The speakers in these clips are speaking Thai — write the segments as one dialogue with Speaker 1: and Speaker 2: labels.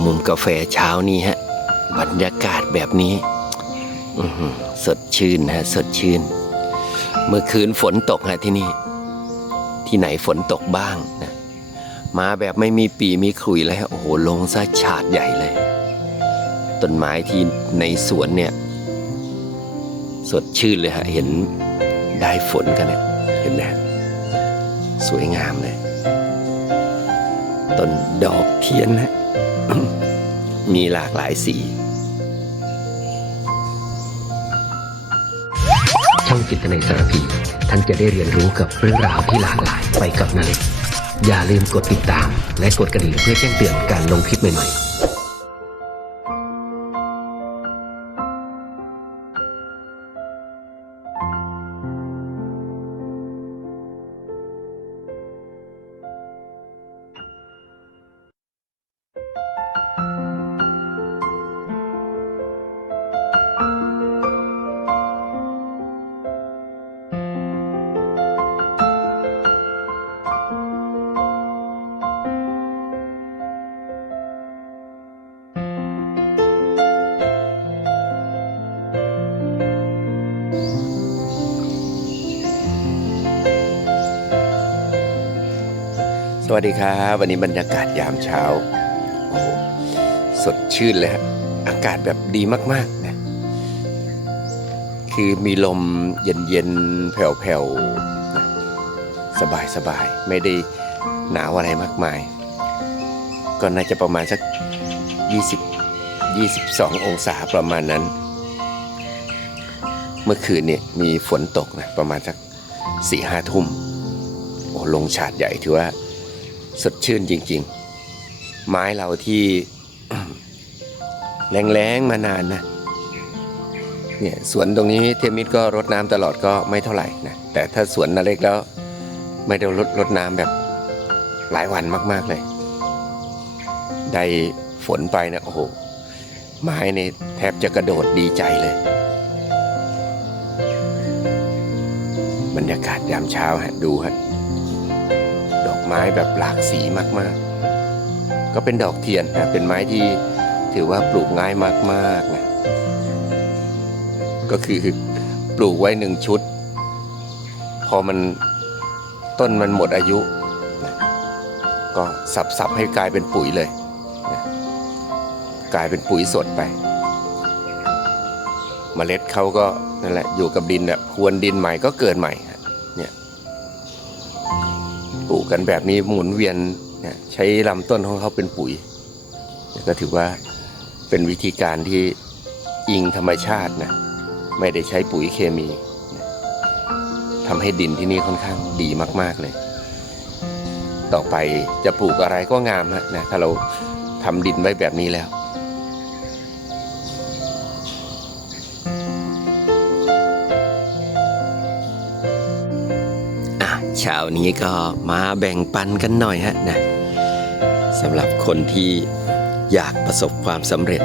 Speaker 1: หมุมกาแฟเช้านี้ฮะ บรรยากาศแบบนี้สดชื่นฮะ สดชื่น เมื่อคืนฝนตกฮะที่นี่ ที่ไหนฝนตกบ้างนะมาแบบไม่มีปีมีขลุยเลยโอ้โหลงซะฉาดใหญ่เลย ต้นไม้ที่ในสวนเนี่ย สดชื่นเลยฮะ เห็นได้ฝนกันเนี่ยเห็นไหมสวยงามเลยต้นดอกเทียนนะ มีหลากหลายสี
Speaker 2: ช่องจิตในสารพีท่านจะได้เรียนรู้กับเรื่องราวที่หลากหลายไปกับนาเล็กอย่าลืมกดติดตาม และกดกระดิ่งเพื่อแจ้งเตือนการลงคลิปใหม่ๆ
Speaker 1: สวัสดีครับ วันนี้บรรยากาศยามเช้าโอ้สดชื่นเลยฮะอากาศแบบดีมากๆนะคือมีลมเย็นๆแผ่วๆสบายๆไม่ได้หนาวอะไรมากมาย ก็น่าจะประมาณสัก 20 22 องศาประมาณนั้น เมื่อคืนเนี่ยมีฝนตกนะประมาณสักสี่ห้าทุ่มโอ้ลงฉาดใหญ่ถือว่า สดชื่นจริง ๆ ไม้เราที่แรงๆมานานนะเนี่ยสวนตรงนี้เทมิตก็รดน้ำตลอดก็ไม่เท่าไหร่นะแต่ถ้าสวนนาเล็กแล้ว ไม่ได้รดรดน้ำแบบหลายวันมาก ๆเลย ได้ฝนไปนะโอ้โหไม้ในแทบจะกระโดดดีใจเลย บรรยากาศยามเช้าฮะดูฮะ ไม้แบบหลากสีมากๆ ก็เป็นดอกเทียนนะเป็นไม้ที่ถือว่าปลูกง่ายมากๆนะก็คือปลูกไว้หนึ่งชุด พอมันต้นมันหมดอายุนะก็สับๆให้กลายเป็นปุ๋ยเลยนะกลายเป็นปุ๋ยสดไปเมล็ดเขาก็นั่นแหละอยู่กับดินแบบพรวนดินใหม่ก็เกิดใหม่ ปลูกกันแบบนี้หมุนเวียนใช้ลำต้นของเขาเป็นปุ๋ย ก็ถือว่าเป็นวิธีการที่อิงธรรมชาตินะไม่ได้ใช้ปุ๋ยเคมีทำให้ดินที่นี่ค่อนข้างดีมาก ๆเลย ต่อไปจะปลูกอะไรก็งามฮะนะถ้าเราทำดินไว้แบบนี้แล้ว ช้านี้ก็มาแบ่งปันกันหน่อยฮะนะสำหรับคนที่อยากประสบความสำเร็จ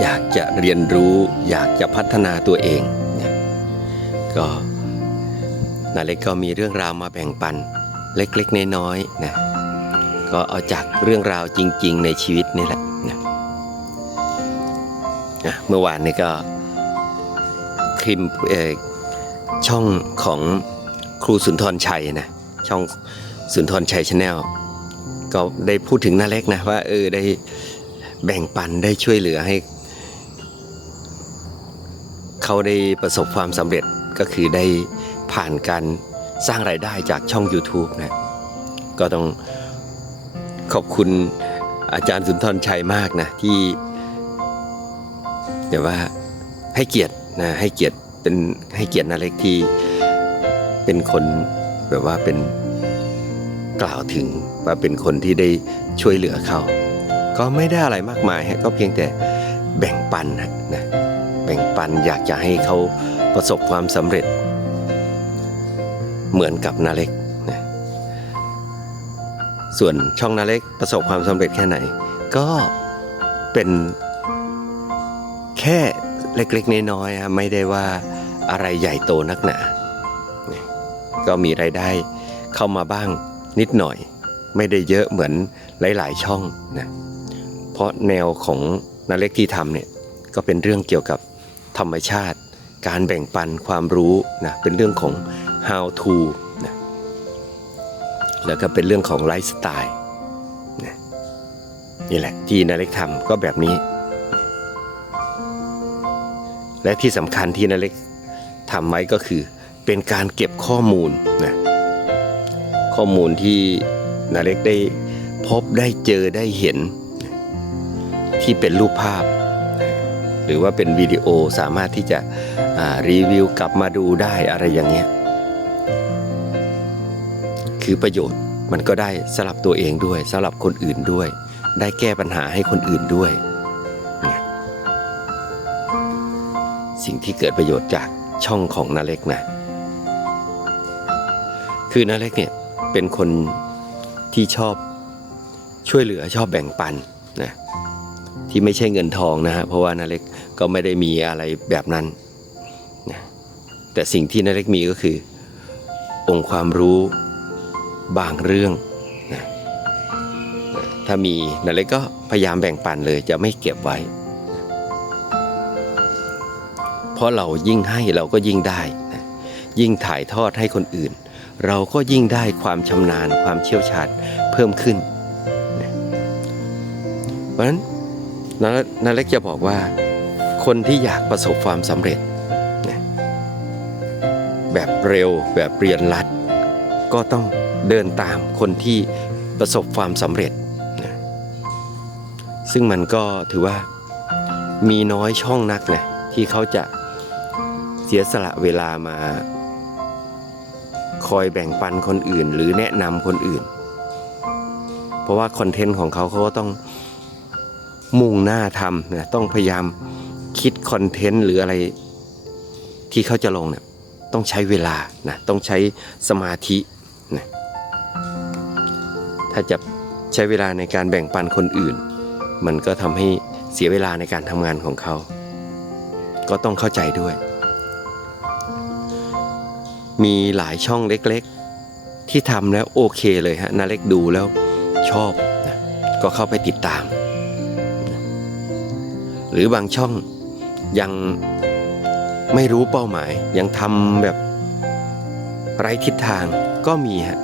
Speaker 1: อยากจะเรียนรู้ อยากจะพัฒนาตัวเองนะก็นาเล็กก็มีเรื่องราวมาแบ่งปันเล็กๆน้อยๆนะก็เอาจากเรื่องราวจริง ๆ ในชีวิตนี่แหละนะอะเมื่อวานนี้ก็คลิปเอช่องของ ครูสุนทรชัยนะช่องสุนทรชัยชาแนลก็ได้พูดถึงน้าเล็กนะว่าเออได้แบ่งปันได้ช่วยเหลือให้ เขาได้ประสบความสำเร็จก็คือได้ผ่านการสร้างรายได้จากช่อง YouTube นะก็ต้องขอบคุณอาจารย์สุนทรชัยมากนะที่เดี๋ยวว่าให้เกียรตินะให้เกียรติเป็นให้เกียรตินาเล็กที่ เป็นคนแบบว่าเป็นกล่าวถึงว่าเป็นคนที่ได้ช่วยเหลือเขา ก็ไม่ได้อะไรมากมายฮะก็เพียงแต่แบ่งปันนะแบ่งปันอยากจะให้เขาประสบความสำเร็จ เหมือนกับนาเล็กนะส่วนช่องนาเล็กประสบความสำเร็จแค่ไหน ก็เป็นแค่เล็กๆน้อยๆฮะไม่ได้ว่าอะไรใหญ่โตนักหนา ก็มีรายได้ เข้ามาบ้างนิดหน่อย ไม่ได้เยอะเหมือนหลาย ๆ ช่องนะเพราะแนวของนาเล็กที่ทำเนี่ยก็เป็นเรื่องเกี่ยวกับธรรมชาติ การแบ่งปันความรู้นะเป็นเรื่องของ how to นะแล้วก็เป็นเรื่องของไลฟ์สไตล์นะนี่แหละที่นาเล็กทำก็แบบนี้ และที่สำคัญที่นาเล็กทำไว้ก็คือ เป็นการเก็บข้อมูลนะข้อมูลที่นาเล็กได้พบได้เจอได้เห็น ที่เป็นรูปภาพ หรือว่าเป็นวิดีโอสามารถที่จะรีวิวกลับมาดูได้อะไรอย่างเงี้ยคือประโยชน์มันก็ได้สำหรับตัวเองด้วยสำหรับคนอื่นด้วย ได้แก้ปัญหาให้คนอื่นด้วยเนี่ยสิ่งที่เกิดประโยชน์จากช่องของนาเล็กนะ คือนาเล็กเนี่ยเป็นคนที่ชอบช่วยเหลือชอบแบ่งปันนะที่ไม่ใช่เงินทองนะฮะเพราะว่านาเล็กก็ไม่ได้มีอะไรแบบนั้นนะแต่สิ่งที่นาเล็กมีก็คือ องค์ความรู้บางเรื่องนะถ้ามีนาเล็กก็พยายามแบ่งปันเลยจะไม่เก็บไว้ เพราะเรายิ่งให้เราก็ยิ่งได้นะยิ่งถ่ายทอดให้คนอื่น เราก็ยิ่งได้ความชำนาญความเชี่ยวชาญเพิ่มขึ้น เพราะฉะนั้นนาเล็กจะบอกว่า คนที่อยากประสบความสำเร็จ แบบเร็วแบบเรียนรัด ก็ต้องเดินตามคนที่ประสบความสำเร็จนะซึ่งมันก็ถือว่ามีน้อยช่องนักนะที่เขาจะเสียสละเวลามา คอยแบ่งปันคนอื่น หรือแนะนำคนอื่น เพราะว่าคอนเทนต์ของเขาเขาก็ต้องมุ่งหน้าทำนะต้องพยายามคิดคอนเทนต์หรืออะไรที่เขาจะลงเนี่ยต้องใช้เวลานะต้องใช้สมาธินะถ้าจะใช้เวลาในการแบ่งปันคนอื่น มันก็ทำให้เสียเวลาในการทำงานของเขา ก็ต้องเข้าใจด้วย มีหลายช่องเล็กๆ ที่ทำแล้วโอเคเลยฮะนาเล็กดูแล้วชอบนะก็เข้าไปติดตามนะหรือบางช่องยังไม่รู้เป้าหมายยังทำแบบไร้ทิศทางก็มีฮะ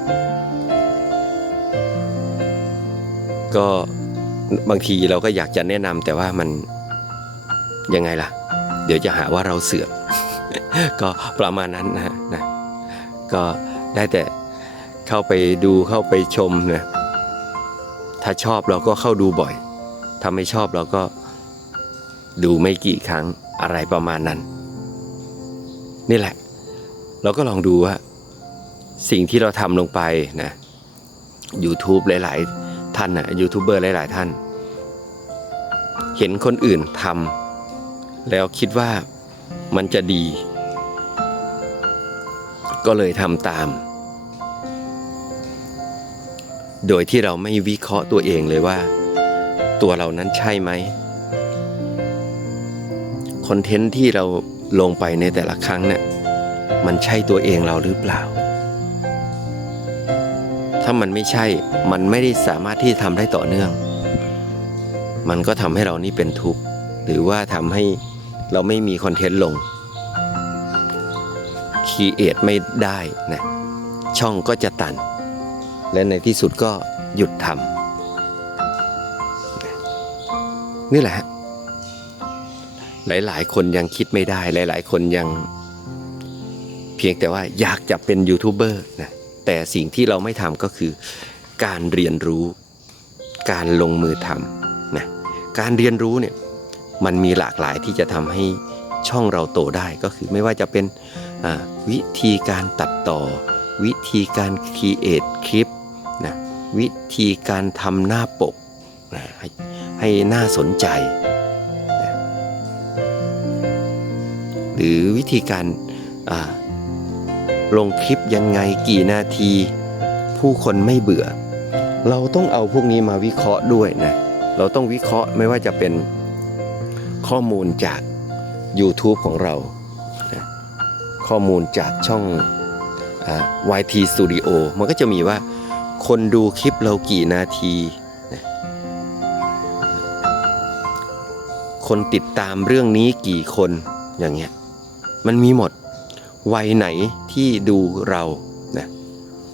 Speaker 1: ก็บางทีเราก็อยากจะแนะนำแต่ว่ามันยังไงล่ะ เดี๋ยวจะหาว่าเราเสือกก็ประมาณนั้นนะฮะนะ ก็ได้แต่เข้าไปดูเข้าไปชมนะถ้าชอบเราก็เข้าดูบ่อย ถ้าไม่ชอบเราก็ดูไม่กี่ครั้งอะไรประมาณนั้น นี่แหละ เราก็ลองดูว่า สิ่งที่เราทำลงไปนะ YouTube หลาย ๆ ท่านนะยูทูบเบอร์หลาย ๆ ท่าน เห็นคนอื่นทำแล้วคิดว่ามันจะดี ก็เลยทำตาม โดยที่เราไม่วิเคราะห์ตัวเองเลยว่า ตัวเรานั้นใช่ไหมคอนเทนต์ที่เราลงไปในแต่ละครั้งเนี่ยมันใช่ตัวเองเราหรือเปล่า ถ้ามันไม่ใช่มันไม่ได้สามารถที่ทำได้ต่อเนื่อง มันก็ทำให้เรานี่เป็นทุกข์หรือว่าทำให้เราไม่มีคอนเทนต์ลง คีเอทไม่ได้นะช่องก็จะตัน และในที่สุดก็หยุดทำนี่แหละฮะหลายๆ คนยังคิดไม่ได้ หลาย ๆ คนยัง เพียงแต่ว่าอยากจะเป็นยูทูบเบอร์นะแต่สิ่งที่เราไม่ทำก็คือ การเรียนรู้ การลงมือทำนะการเรียนรู้เนี่ยมันมีหลากหลายที่จะทำให้ช่องเราโตได้ก็คือไม่ว่าจะเป็น วิธีการตัดต่อ วิธีการครีเอทคลิปนะวิธีการทำหน้าปกนะให้ให้น่าสนใจนะหรือวิธีการลงคลิปยังไงกี่นาที ผู้คนไม่เบื่อ เราต้องเอาพวกนี้มาวิเคราะห์ด้วยนะเราต้องวิเคราะห์ไม่ว่าจะเป็นข้อมูลจาก YouTube ของเรา ข้อมูลจากช่องอ YT Studio มันก็จะมีว่าคนดูคลิปเรากี่นาที คนติดตามเรื่องนี้กี่คนอย่างเงี้ย มันมีหมด วัยไหนที่ดูเรานะ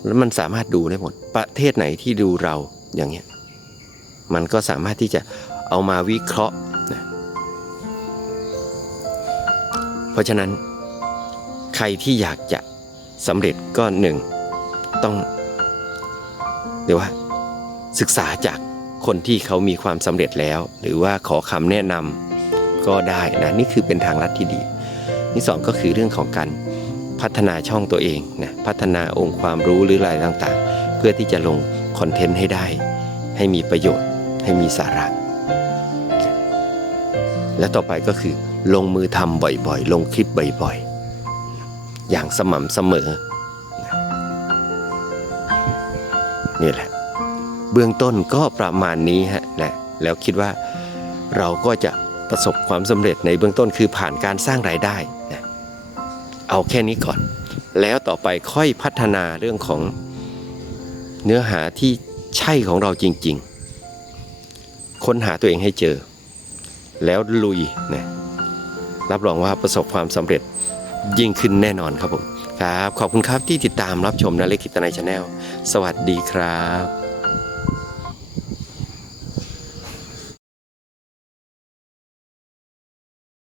Speaker 1: แล้วมันสามารถดูได้หมด ประเทศไหนที่ดูเราอย่างเงี้ย มันก็สามารถที่จะเอามาวิเคราะห์นะเพราะฉะนั้น ใครที่อยากจะสำเร็จก็หนึ่งต้องเดี๋ยวว่าศึกษาจากคนที่เขามีความสำเร็จแล้ว หรือว่าขอคำแนะนำก็ได้นะนี่คือเป็นทางลัดที่ดีที่สองก็คือเรื่องของการพัฒนาช่องตัวเองนะพัฒนาองค์ความรู้หรืออะไรต่างๆ เพื่อที่จะลงคอนเทนต์ให้ได้ ให้มีประโยชน์ ให้มีสาระ และต่อไปก็คือลงมือทำบ่อยๆ ลงคลิปบ่อยๆ อย่างสม่ำเสมอ นี่แหละ เบื้องต้นก็ประมาณนี้ฮะนะแล้วคิดว่าเราก็จะประสบความสำเร็จในเบื้องต้นคือผ่านการสร้างรายได้นะเอาแค่นี้ก่อน แล้วต่อไปค่อยพัฒนาเรื่องของเนื้อหาที่ใช่ของเราจริง ๆ ค้นหาตัวเองให้เจอ แล้วลุยนะรับรองว่าประสบความสำเร็จ ยิ่งขึ้นแน่นอนครับผมครับ ขอบคุณครับที่ติดตามรับชมนาเล็กกิตนายชาแนลสวัสดีครับ